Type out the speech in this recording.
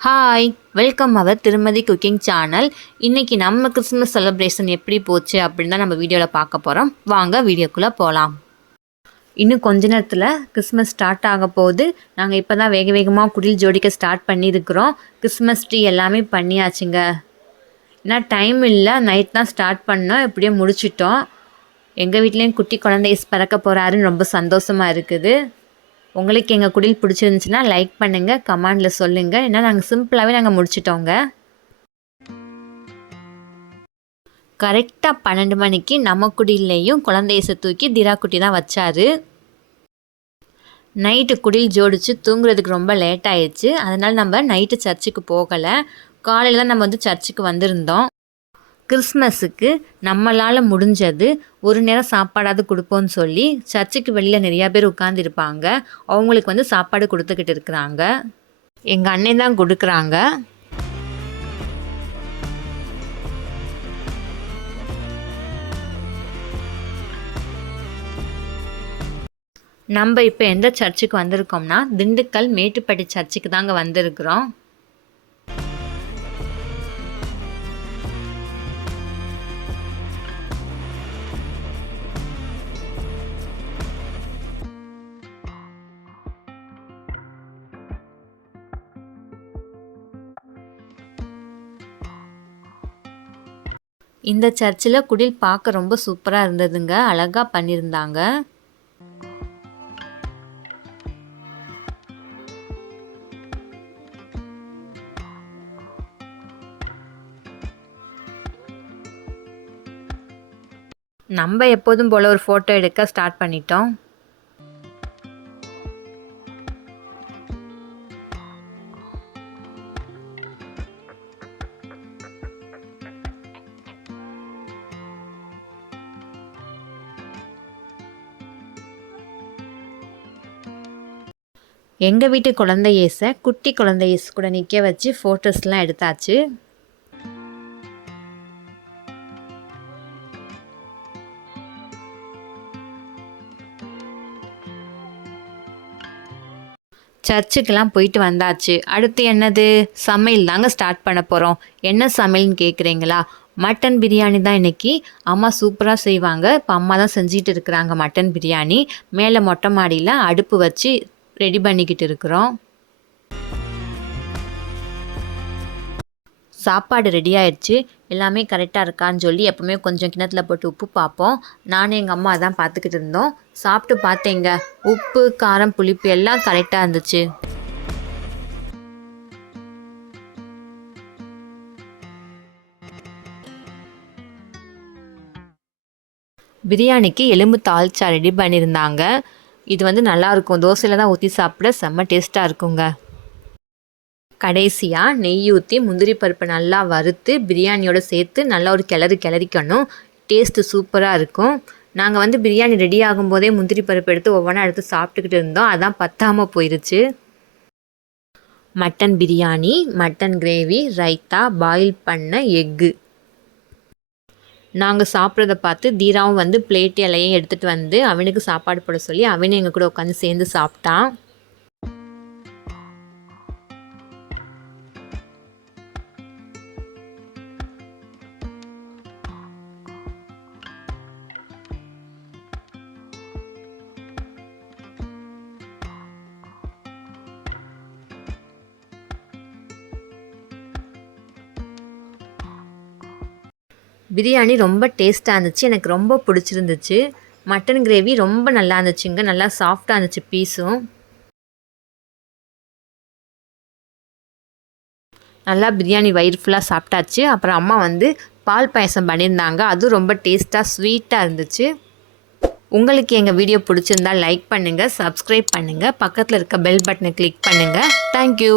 Hi welcome அவர் திருமதி cooking channel இன்றைக்கி நம்ம கிறிஸ்மஸ் செலப்ரேஷன் எப்படி போச்சு அப்படின்னு தான் நம்ம வீடியோவில் பார்க்க போகிறோம் வாங்க வீடியோக்குள்ளே போகலாம் இன்னும் கொஞ்ச நேரத்தில் கிறிஸ்மஸ் ஸ்டார்ட் ஆக போகுது. நாங்கள் இப்போ தான் வேக வேகமாக குடில் ஜோடிக்க ஸ்டார்ட் பண்ணியிருக்கிறோம். கிறிஸ்மஸ் ட்ரீ எல்லாமே பண்ணியாச்சுங்க. ஏன்னா டைம் இல்லை நைட் தான் ஸ்டார்ட் பண்ணோம். இப்படியே முடிச்சிட்டோம். எங்கள் வீட்லேயும் குட்டி குழந்தை பிறக்க போகிறாருன்னு ரொம்ப சந்தோஷமாக இருக்குது. உங்களுக்கு எங்கள் குடில் பிடிச்சிருந்துச்சின்னா லைக் பண்ணுங்கள் கமெண்டில் சொல்லுங்கள் ஏன்னா நாங்கள் சிம்பிளாகவே நாங்கள் முடிச்சிட்டோங்க. கரெக்டாக பன்னெண்டு மணிக்கு நம்ம குடில்லையும் குழந்தையசை தூக்கி திரா குட்டி தான் வச்சார். நைட்டு குடில் ஜோடிச்சு தூங்குறதுக்கு ரொம்ப லேட் ஆயிடுச்சு. அதனால் நம்ம நைட்டு சர்ச்சுக்கு போகலை. காலையில் தான் நம்ம வந்து சர்ச்சுக்கு வந்திருந்தோம். கிறிஸ்மஸுக்கு நம்மளால் முடிஞ்சது ஒரு நேரம் சாப்பாடாவது கொடுப்போம்னு சொல்லி சர்ச்சுக்கு வெளியில் நிறையா பேர் உட்காந்துருப்பாங்க அவங்களுக்கு வந்து சாப்பாடு கொடுத்துக்கிட்டு இருக்கிறாங்க. எங்கள் அண்ணன் தான் கொடுக்குறாங்க. நம்ம இப்போ எந்த சர்ச்சுக்கு வந்திருக்கோம்னா திண்டுக்கல் மேட்டுப்பட்டி சர்ச்சுக்கு தாங்க வந்திருக்கிறோம். இந்த சர்ச்சில் குடில் பார்க்க ரொம்ப சூப்பராக இருந்ததுங்க. அழகாக பண்ணியிருந்தாங்க நம்ம எப்போதும் போல் ஒரு ஃபோட்டோ எடுக்க ஸ்டார்ட் பண்ணிட்டோம். எங்கள் வீட்டு குழந்தை ஏசை குட்டி குழந்தை ஏசு கூட நிற்க வச்சு ஃபோட்டோஸ்லாம் எடுத்தாச்சு. சர்ச்சுக்கெல்லாம் போயிட்டு வந்தாச்சு. அடுத்து என்னது? சமையல் தாங்க ஸ்டார்ட் பண்ண போகிறோம் என்ன சமையல்னு கேட்குறீங்களா மட்டன் பிரியாணி தான் இன்றைக்கி அம்மா சூப்பராக செய்வாங்க. இப்போ அம்மா தான் செஞ்சிட்டு இருக்கிறாங்க மட்டன் பிரியாணி. மேலே மொட்டை மாடியில் அடுப்பு வச்சு ரெடி பண்ணிக்கிட்டு இருக்கிறோம். சாப்பாடு ரெடி ஆயிடுச்சு. எல்லாமே கரெக்டாக இருக்கான்னு சொல்லி எப்போவுமே கொஞ்சம் கிணத்துல போட்டு உப்பு பார்ப்போம். நானும் எங்கள் அம்மா தான் பார்த்துக்கிட்டு இருந்தோம். சாப்பிட்டு பார்த்தேங்க. உப்பு காரம் புளிப்பு எல்லாம் கரெக்டாக இருந்துச்சு. பிரியாணிக்கு எலும்பு தாளிச்சா ரெடி பண்ணியிருந்தாங்க. இது வந்து நல்லாயிருக்கும் தோசையில் தான் ஊற்றி சாப்பிட செம்ம டேஸ்ட்டாக இருக்குங்க. கடைசியாக நெய் ஊற்றி முந்திரி பருப்பை நல்லா வறுத்து பிரியாணியோடு சேர்த்து நல்லா ஒரு கிளறு கிளறிக்கணும். டேஸ்ட்டு சூப்பராக இருக்கும். நாங்கள் வந்து பிரியாணி ரெடி ஆகும்போதே முந்திரி பருப்பு எடுத்து ஒவ்வொன்றா எடுத்து சாப்பிட்டுக்கிட்டு இருந்தோம். அதான் பத்தாமல் போயிடுச்சு mutton biryani mutton gravy raita boil பண்ண எக்கு. நாங்கள் சாப்பிட்றத பார்த்து தீராவும் வந்து பிளேட் இலையும் எடுத்துகிட்டு வந்து அவனுக்கு சாப்பாடு போட சொல்லி அவனும் எங்கள் கூட உட்காந்து சேர்ந்து சாப்பிட்டான். பிரியாணி ரொம்ப டேஸ்ட்டாக இருந்துச்சு எனக்கு ரொம்ப பிடிச்சிருந்துச்சு. மட்டன் கிரேவி ரொம்ப நல்லா இருந்துச்சுங்க நல்லா சாஃப்டாக இருந்துச்சு பீஸும். நல்லா பிரியாணி வயிறு ஃபுல்லாக சாப்பிட்டாச்சு அப்புறம் அம்மா வந்து பால் பாயசம் பண்ணியிருந்தாங்க அதுவும் ரொம்ப டேஸ்ட்டாக ஸ்வீட்டாக இருந்துச்சு. உங்களுக்கு எங்கள் வீடியோ பிடிச்சிருந்தா லைக் பண்ணுங்கள் சப்ஸ்கிரைப் பண்ணுங்கள் பக்கத்தில் இருக்க பெல் பட்டனை கிளிக் பண்ணுங்கள் தேங்க்யூ